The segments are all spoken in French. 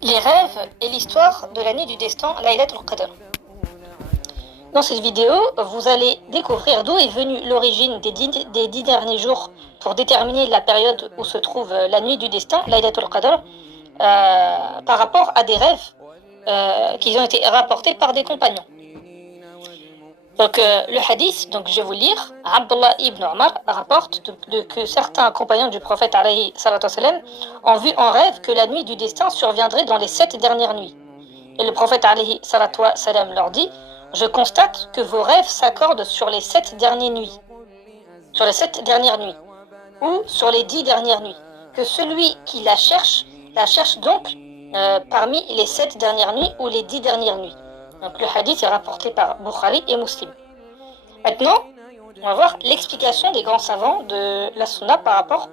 Les rêves et l'histoire de la nuit du destin, Laylatul Qadr. Dans cette vidéo, vous allez découvrir d'où est venue l'origine des 10 derniers jours pour déterminer la période où se trouve la nuit du destin, Laylatul Qadr, par rapport à des rêves qui ont été rapportés par des compagnons. Donc le hadith, donc je vais vous le lire, Abdullah ibn Omar rapporte que certains compagnons du prophète alayhi salatu wassalam ont vu en rêve que la nuit du destin surviendrait dans les 7 dernières nuits. Et le prophète alayhi salatu wassalam leur dit: je constate que vos rêves s'accordent sur les 7 dernières nuits, ou sur les 10 dernières nuits, que celui qui la cherche donc parmi les 7 dernières nuits ou les 10 dernières nuits. Donc le hadith est rapporté par Bukhari et Muslim. Maintenant, on va voir l'explication des grands savants de la sunna par rapport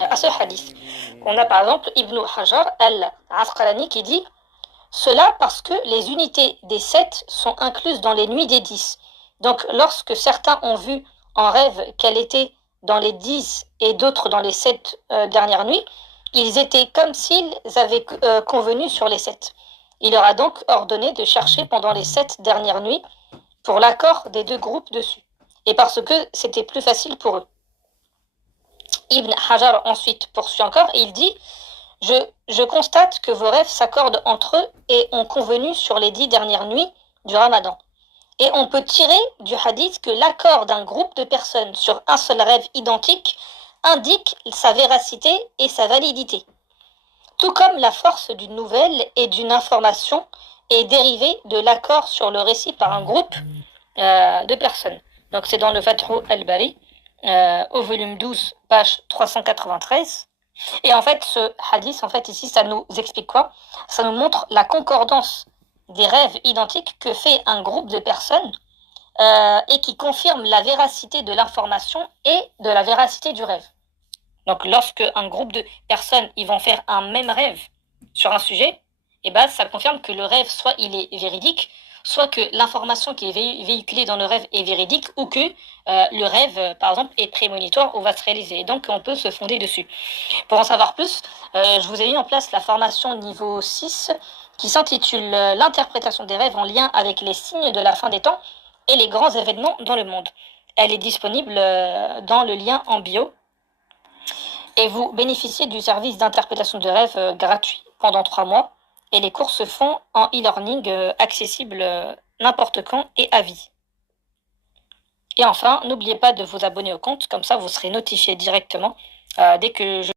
à ce hadith. On a par exemple Ibn Hajar al-Asqalani qui dit: cela parce que les unités des 7 sont incluses dans les nuits des 10. Donc lorsque certains ont vu en rêve qu'elle était dans les 10 et d'autres dans les 7 dernières nuits, ils étaient comme s'ils avaient convenu sur les 7. Il leur a donc ordonné de chercher pendant les 7 dernières nuits pour l'accord des deux groupes dessus, et parce que c'était plus facile pour eux. Ibn Hajar ensuite poursuit encore et il dit: je constate que vos rêves s'accordent entre eux et ont convenu sur les 10 dernières nuits du Ramadan. Et on peut tirer du hadith que l'accord d'un groupe de personnes sur un seul rêve identique indique sa véracité et sa validité. Tout comme la force d'une nouvelle et d'une information est dérivée de l'accord sur le récit par un groupe de personnes. Donc c'est dans le Fathul al-Bari, au volume 12, page 393. Et en fait, ce hadith, ici, ça nous explique quoi? Ça nous montre la concordance des rêves identiques que fait un groupe de personnes et qui confirme la véracité de l'information et de la véracité du rêve. Donc lorsque un groupe de personnes ils vont faire un même rêve sur un sujet, et ben ça confirme que le rêve soit il est véridique, soit que l'information qui est véhiculée dans le rêve est véridique, ou que le rêve par exemple est prémonitoire ou va se réaliser. Et donc on peut se fonder dessus. Pour en savoir plus, je vous ai mis en place la formation niveau 6 qui s'intitule l'interprétation des rêves en lien avec les signes de la fin des temps et les grands événements dans le monde. Elle est disponible dans le lien en bio. Et vous bénéficiez du service d'interprétation de rêve gratuit pendant 3 mois. Et les cours se font en e-learning accessible n'importe quand et à vie. Et enfin, n'oubliez pas de vous abonner au compte, comme ça vous serez notifié directement dès que je